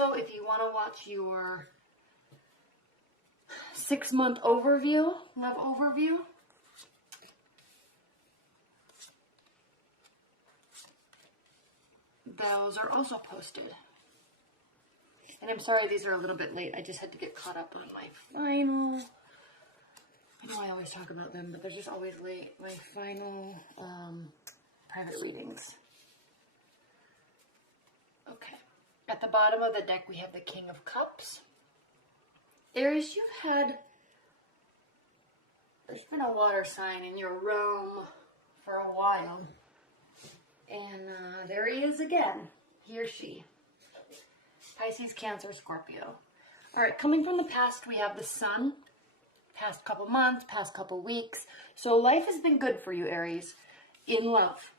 Also, if you want to watch your 6-month overview, love overview, those are also posted. And I'm sorry these are a little bit late. I just had to get caught up on my final... I know I always talk about them, but they're just always late. My final private readings. Okay. At the bottom of the deck, we have the King of Cups. Aries, there's been a water sign in your realm for a while. And there he is again. He or she. Pisces, Cancer, Scorpio. All right, coming from the past, we have the Sun. Past couple months, past couple weeks. So life has been good for you, Aries, in love.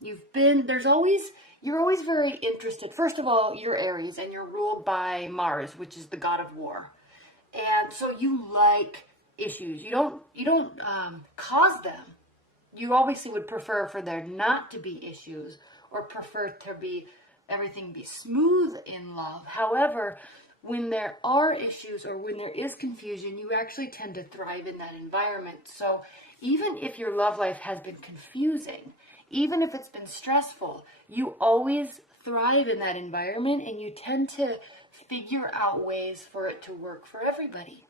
You're always very interested. First of all, you're Aries and you're ruled by Mars, which is the god of war. And so you like issues. You don't cause them. You obviously would prefer for there not to be issues or prefer to be everything be smooth in love. However, when there are issues or when there is confusion, you actually tend to thrive in that environment. So even if your love life has been confusing, even if it's been stressful, you always thrive in that environment and you tend to figure out ways for it to work for everybody.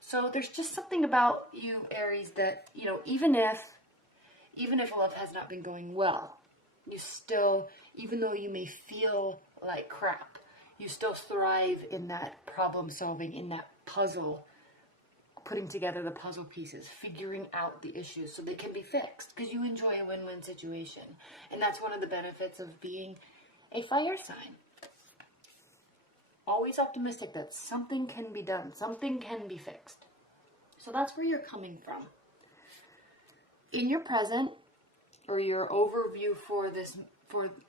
So there's just something about you, Aries, that, you know, even if love has not been going well, you still, even though you may feel like crap, you still thrive in that problem solving, in that puzzle, putting together the puzzle pieces, figuring out the issues so they can be fixed, because you enjoy a win-win situation. And that's one of the benefits of being a fire sign. Always optimistic that something can be done, something can be fixed. So that's where you're coming from. In your present, or your overview for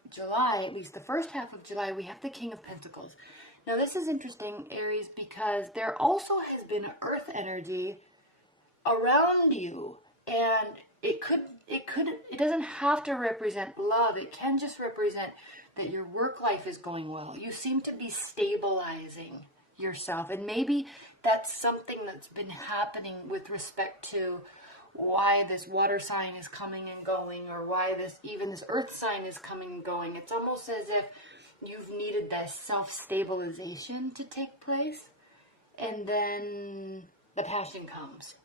July, at least the first half of July, we have the King of Pentacles. Now this is interesting, Aries, because there also has been earth energy around you, and it doesn't have to represent love. It can just represent that your work life is going well. You seem to be stabilizing yourself, and maybe that's something that's been happening with respect to why this water sign is coming and going, or why even this earth sign is coming and going. It's almost as if you've needed that self-stabilization to take place, and then the passion comes.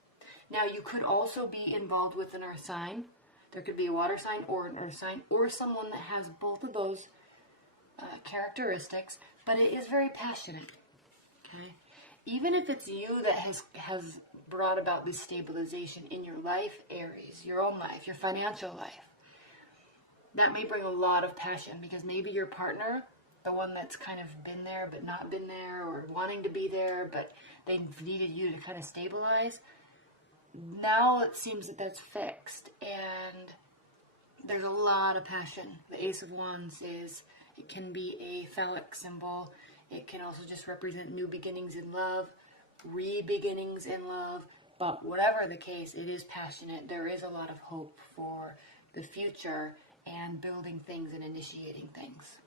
Now, you could also be involved with an earth sign. There could be a water sign or an earth sign, or someone that has both of those characteristics, but it is very passionate, okay? Even if it's you that has brought about this stabilization in your life, Aries, your own life, your financial life, that may bring a lot of passion, because maybe your partner, the one that's kind of been there but not been there, or wanting to be there but they needed you to kind of stabilize, now it seems that that's fixed and there's a lot of passion. The Ace of Wands it can be a phallic symbol. It can also just represent new beginnings in love, re-beginnings in love, but whatever the case, it is passionate. There is a lot of hope for the future and building things and initiating things.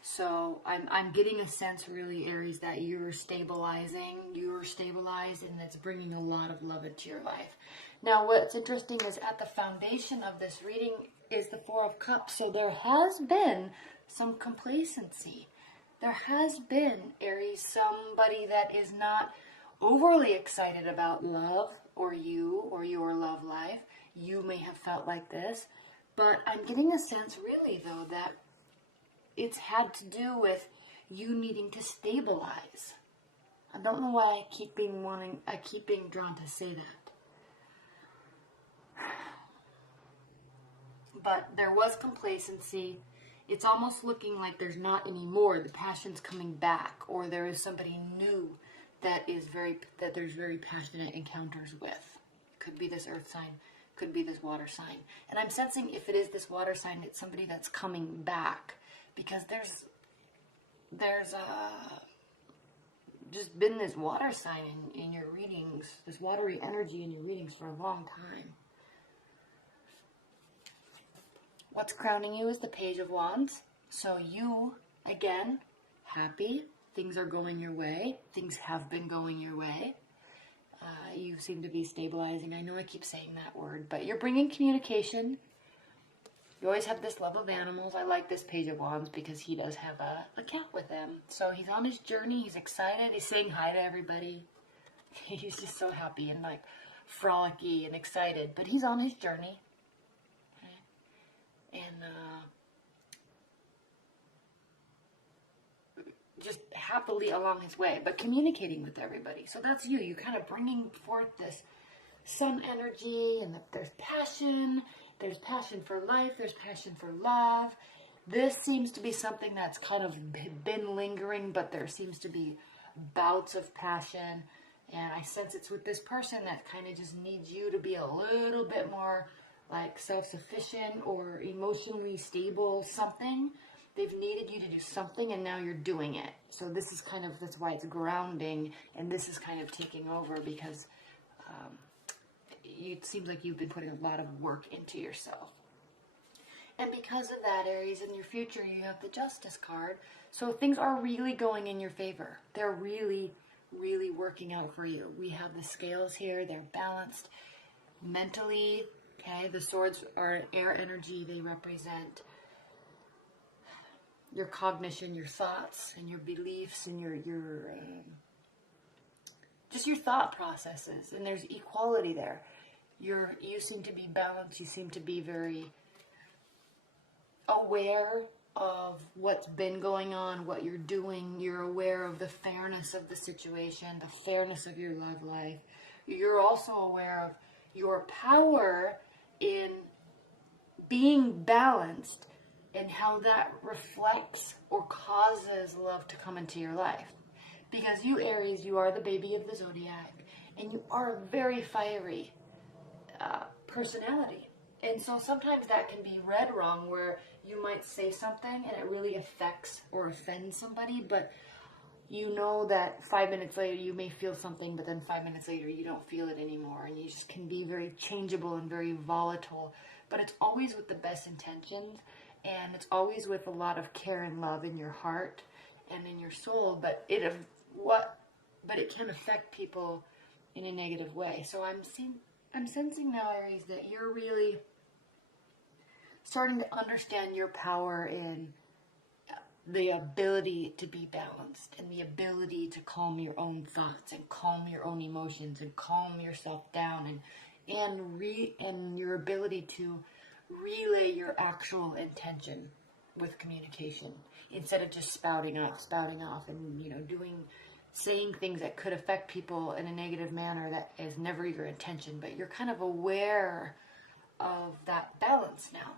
So I'm getting a sense, really, Aries, that you're stabilized, and it's bringing a lot of love into your life. Now, what's interesting is at the foundation of this reading is the Four of Cups. So there has been some complacency. There has been, Aries, somebody that is not overly excited about love, or you, or your love life. You may have felt like this, but I'm getting a sense, really, though, that it's had to do with you needing to stabilize. I don't know why I keep being drawn to say that. But there was complacency. It's almost looking like there's not any more. The passion's coming back, or there is somebody new that there's very passionate encounters with. Could be this earth sign, could be this water sign. And I'm sensing if it is this water sign, it's somebody that's coming back, because there's just been this water sign in your readings, this watery energy in your readings for a long time. What's crowning you is the Page of Wands. So you, again, happy. Things are going your way. Things have been going your way. You seem to be stabilizing. I know I keep saying that word, but you're bringing communication. You always have this love of animals. I like this Page of Wands because he does have a cat with him. So he's on his journey. He's excited. He's saying hi to everybody. He's just so happy and like frolicky and excited. But he's on his journey. Okay? And just happily along his way, but communicating with everybody. So that's you. You're kind of bringing forth this sun energy, and there's passion. There's passion for life. There's passion for love. This seems to be something that's kind of been lingering, but there seems to be bouts of passion. And I sense it's with this person that kind of just needs you to be a little bit more like self-sufficient or emotionally stable, something. They've needed you to do something, and now you're doing it. So this is kind of, that's why it's grounding, and this is kind of taking over because it seems like you've been putting a lot of work into yourself. And because of that, Aries, in your future, you have the Justice card. So things are really going in your favor. They're really, really working out for you. We have the scales here. They're balanced mentally. Okay, the swords are air energy. They represent your cognition, your thoughts, and your beliefs, and your just your thought processes. And there's equality there. You seem to be balanced. You seem to be very aware of what's been going on, what you're doing. You're aware of the fairness of the situation, the fairness of your love life. You're also aware of your power in being balanced and how that reflects or causes love to come into your life. Because you, Aries, you are the baby of the zodiac, and you are a very fiery personality. And so sometimes that can be read wrong, where you might say something and it really affects or offends somebody, but you know that 5 minutes later you may feel something, but then 5 minutes later you don't feel it anymore, and you just can be very changeable and very volatile. But it's always with the best intentions, and it's always with a lot of care and love in your heart and in your soul, but it can affect people in a negative way. So I'm sensing now, Aries, that you're really starting to understand your power in the ability to be balanced, and the ability to calm your own thoughts and calm your own emotions and calm yourself down, and your ability to relay your actual intention with communication instead of just spouting off and saying things that could affect people in a negative manner that is never your intention. But you're kind of aware of that balance now.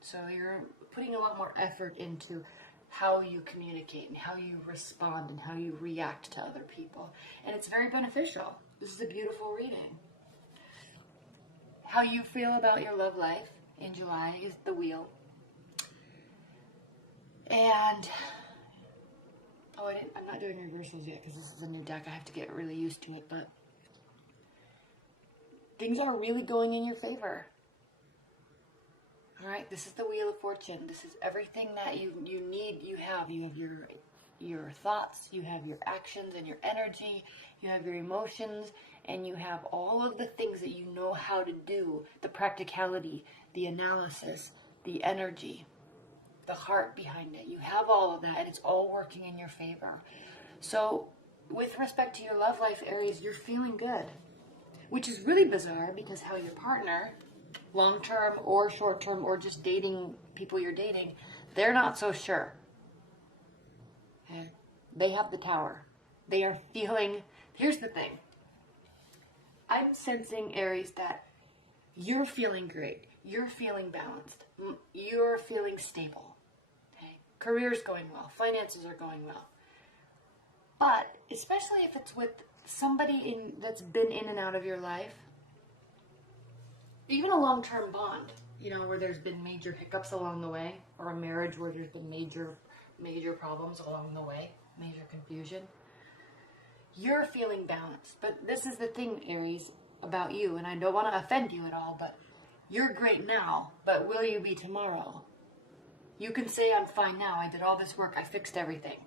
So you're putting a lot more effort into how you communicate and how you respond and how you react to other people. And it's very beneficial. This is a beautiful reading. How you feel about your love life in July is the wheel. And I'm not doing reversals yet because this is a new deck. I have to get really used to it, but things are really going in your favor. All right, this is the Wheel of Fortune. This is everything that you need. You have your thoughts, you have your actions and your energy, you have your emotions, and you have all of the things that you know how to do, the practicality, the analysis, the energy, the heart behind it. You have all of that, and it's all working in your favor. So with respect to your love life, Aries, you're feeling good, which is really bizarre because how your partner, long-term or short-term or just dating people you're dating, they're not so sure. Okay? They have the Tower. They are feeling, here's the thing. I'm sensing, Aries, that you're feeling great. You're feeling balanced. You're feeling stable. Okay? Career's going well. Finances are going well. But especially if it's with somebody that's been in and out of your life, even a long-term bond, where there's been major hiccups along the way, or a marriage where there's been major problems along the way, major confusion, you're feeling balanced. But this is the thing, Aries, about you, and I don't want to offend you at all, but you're great now, but will you be tomorrow? You can say, I'm fine now. I did all this work. I fixed everything.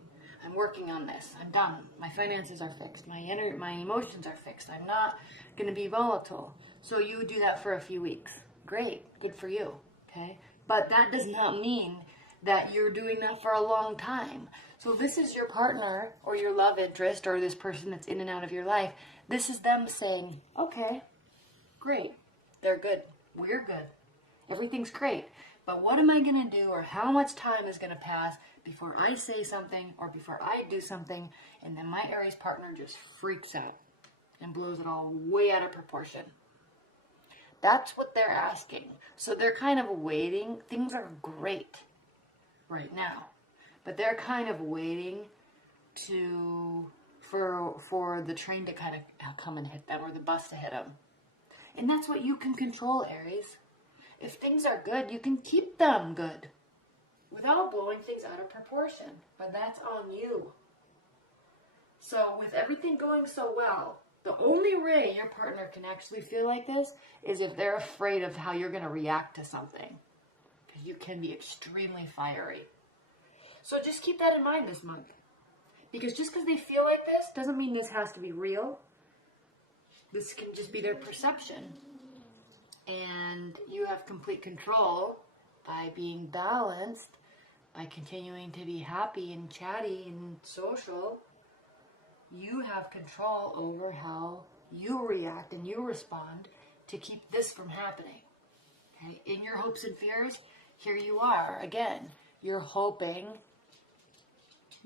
I'm working on this. I'm done. My finances are fixed. My emotions are fixed. I'm not going to be volatile. So you do that for a few weeks. Great. Good for you. Okay. But that does not mean that you're doing that for a long time. So this is your partner or your love interest or this person that's in and out of your life. This is them saying, okay, great. They're good. We're good. Everything's great. But what am I going to do, or how much time is going to pass before I say something or before I do something, and then my Aries partner just freaks out and blows it all way out of proportion? That's what they're asking. So they're kind of waiting. Things are great right now, but they're kind of waiting for the train to kind of come and hit them, or the bus to hit them. And that's what you can control, Aries. If things are good, you can keep them good without blowing things out of proportion. But that's on you. So with everything going so well, the only way your partner can actually feel like this is if they're afraid of how you're going to react to something. Because you can be extremely fiery. So just keep that in mind this month. Because just because they feel like this doesn't mean this has to be real. This can just be their perception. And you have complete control by being balanced, by continuing to be happy and chatty and social. You have control over how you react and you respond to keep this from happening. Okay? In your hopes and fears, here you are. Again, you're hoping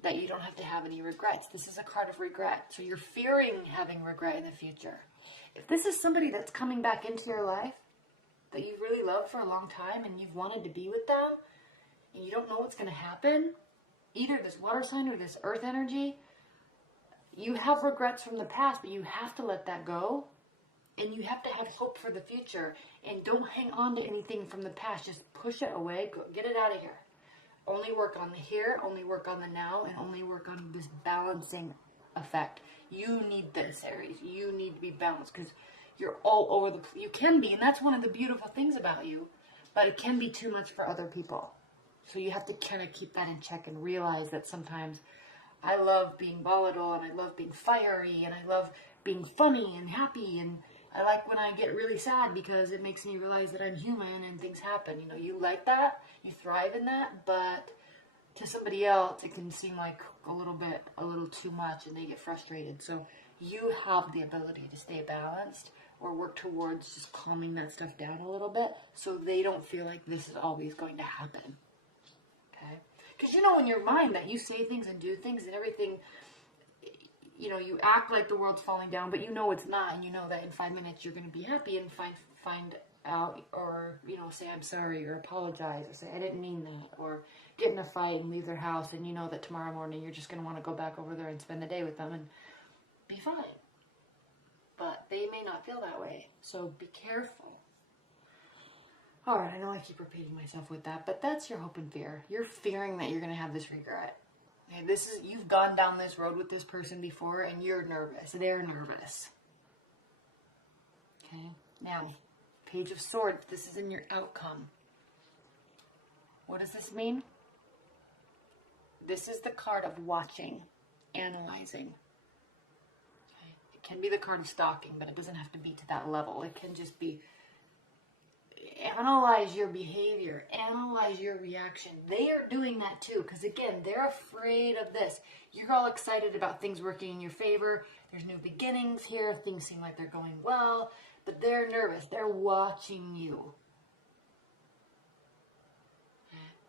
that you don't have to have any regrets. This is a card of regret. So you're fearing having regret in the future. If this is somebody that's coming back into your life that you've really loved for a long time and you've wanted to be with them and you don't know what's going to happen, either this water sign or this earth energy, you have regrets from the past, but you have to let that go. And you have to have hope for the future. And don't hang on to anything from the past. Just push it away. Go, get it out of here. Only work on the here, only work on the now, and only work on this balancing effect. You need this, Aries. You need to be balanced because you're all over the place. You can be, and that's one of the beautiful things about you. But it can be too much for other people. So you have to kind of keep that in check and realize that sometimes I love being volatile, and I love being fiery, and I love being funny and happy, and I like when I get really sad because it makes me realize that I'm human and things happen. You know, you like that, you thrive in that, but to somebody else, it can seem like a little too much, and they get frustrated. So you have the ability to stay balanced or work towards just calming that stuff down a little bit so they don't feel like this is always going to happen. Okay? Because you know in your mind that you say things and do things and everything, you know, you act like the world's falling down, but you know it's not, and you know that in 5 minutes you're going to be happy and find out, or, you know, say I'm sorry, or apologize, or say I didn't mean that, or get in a fight and leave their house, and you know that tomorrow morning you're just going to want to go back over there and spend the day with them and be fine. But they may not feel that way, so be careful. Alright, I know I keep repeating myself with that, but that's your hope and fear. You're fearing that you're going to have this regret. Okay, you've gone down this road with this person before, and you're nervous. They're nervous. Okay, now, Page of Swords. This is in your outcome. What does this mean? This is the card of watching, analyzing. Okay. It can be the card of stalking, but it doesn't have to be to that level. It can just be analyze your behavior, analyze your reaction. They are doing that too, because again, they're afraid of this. You're all excited about things working in your favor. There's new beginnings here. Things seem like they're going well, but they're nervous. They're watching you.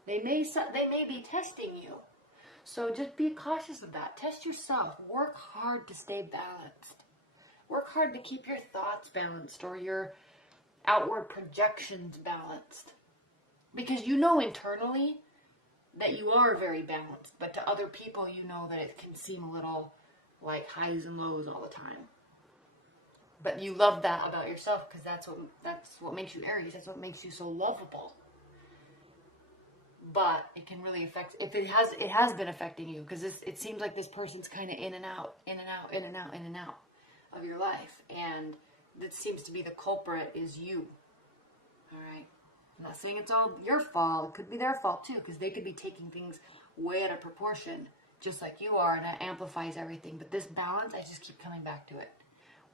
They may be testing you. So just be cautious of that. Test yourself. Work hard to stay balanced. Work hard to keep your thoughts balanced, or your outward projections balanced, because you know internally that you are very balanced, but to other people you know that it can seem a little like highs and lows all the time. But you love that about yourself, because that's what makes you Aries. That's what makes you so lovable. But it can really affect, if it has been affecting you, because it seems like this person's kind of in and out of your life, and that seems to be the culprit is you. All right. I'm not saying it's all your fault. It could be their fault too, because they could be taking things way out of proportion, just like you are, and that amplifies everything. But this balance, I just keep coming back to it.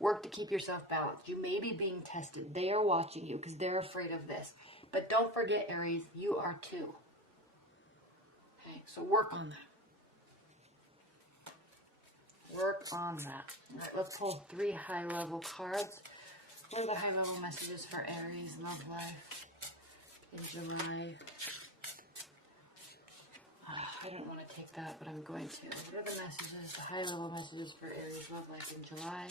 Work to keep yourself balanced. You may be being tested. They are watching you because they're afraid of this. But don't forget, Aries, you are too. Okay, so work on that. Work on that. All right, let's pull 3 high-level cards. What are the high-level messages for Aries love life in July? I didn't want to take that, but I'm going to. What are the messages, the high-level messages for Aries love life in July?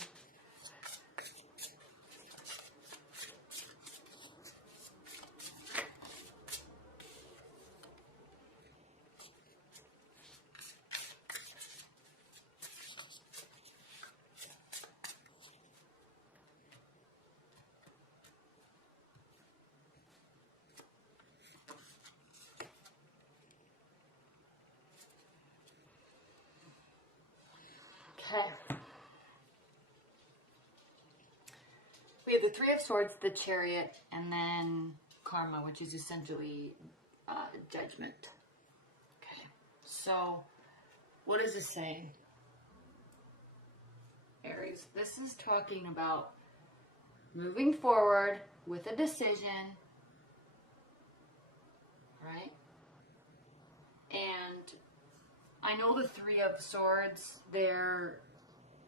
Okay. We have the 3 of Swords, the Chariot, and then Karma, which is essentially judgment. Okay. So, what is this saying? Aries, this is talking about moving forward with a decision, right? And I know the 3 of Swords, they're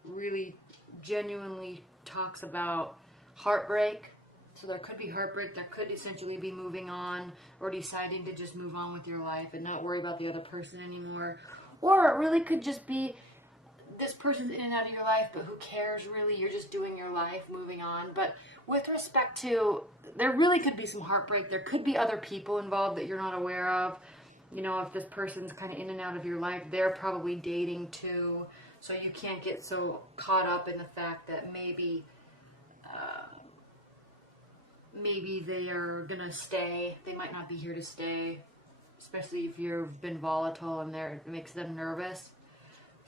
really genuinely talks about heartbreak. So there could be heartbreak, there could essentially be moving on or deciding to just move on with your life and not worry about the other person anymore. Or it really could just be this person's in and out of your life, but who cares really? You're just doing your life, moving on. But with respect to, there really could be some heartbreak. There could be other people involved that you're not aware of. You know, if this person's kind of in and out of your life, they're probably dating too. So you can't get so caught up in the fact that maybe they are going to stay. They might not be here to stay, especially if you've been volatile and it makes them nervous.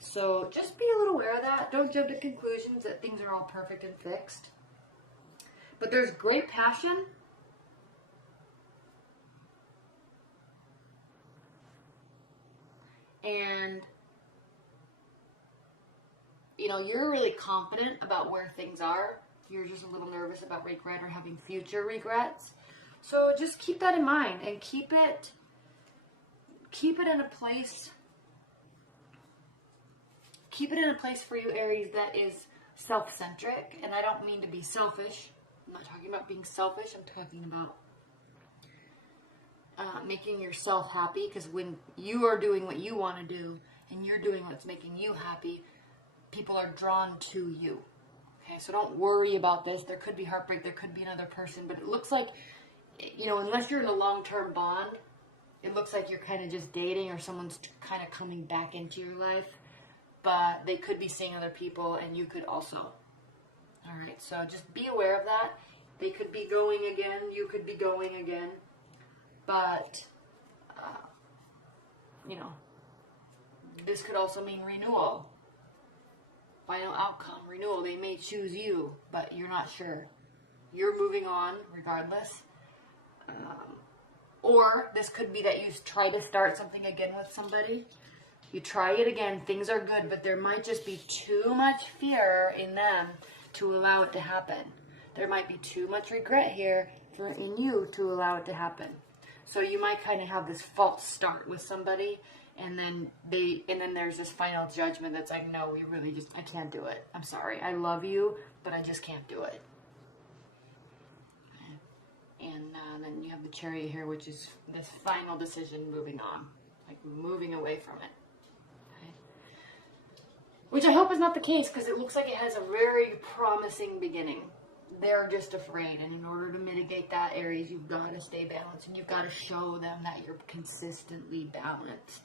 So just be a little aware of that. Don't jump to conclusions that things are all perfect and fixed. But there's great passion. And, you know, you're really confident about where things are. You're just a little nervous about regret or having future regrets. So just keep that in mind and keep it in a place. Keep it in a place for you, Aries, that is self-centric. And I don't mean to be selfish. I'm not talking about being selfish. I'm talking about making yourself happy, because when you are doing what you want to do and you're doing what's making you happy, people are drawn to you. Okay, so don't worry about this. There could be heartbreak, there could be another person, but it looks like, you know, unless you're in a long-term bond, it looks like you're kind of just dating or someone's kind of coming back into your life, but they could be seeing other people and you could also. All right, so just be aware of that. They could be going again, you could be going again. But, you know, this could also mean renewal. Final outcome, renewal. They may choose you, but you're not sure. You're moving on regardless. Or this could be that you try to start something again with somebody. You try it again, things are good, but there might just be too much fear in them to allow it to happen. There might be too much regret here in you to allow it to happen. So you might kind of have this false start with somebody, and then there's this final judgment that's like, no, I can't do it. I'm sorry. I love you, but I just can't do it. And then you have the Chariot here, which is this final decision, moving on, like moving away from it. Okay? Which I hope is not the case, because it looks like it has a very promising beginning. They're just afraid, and in order to mitigate that, Aries, you've got to stay balanced, and you've got to show them that you're consistently balanced.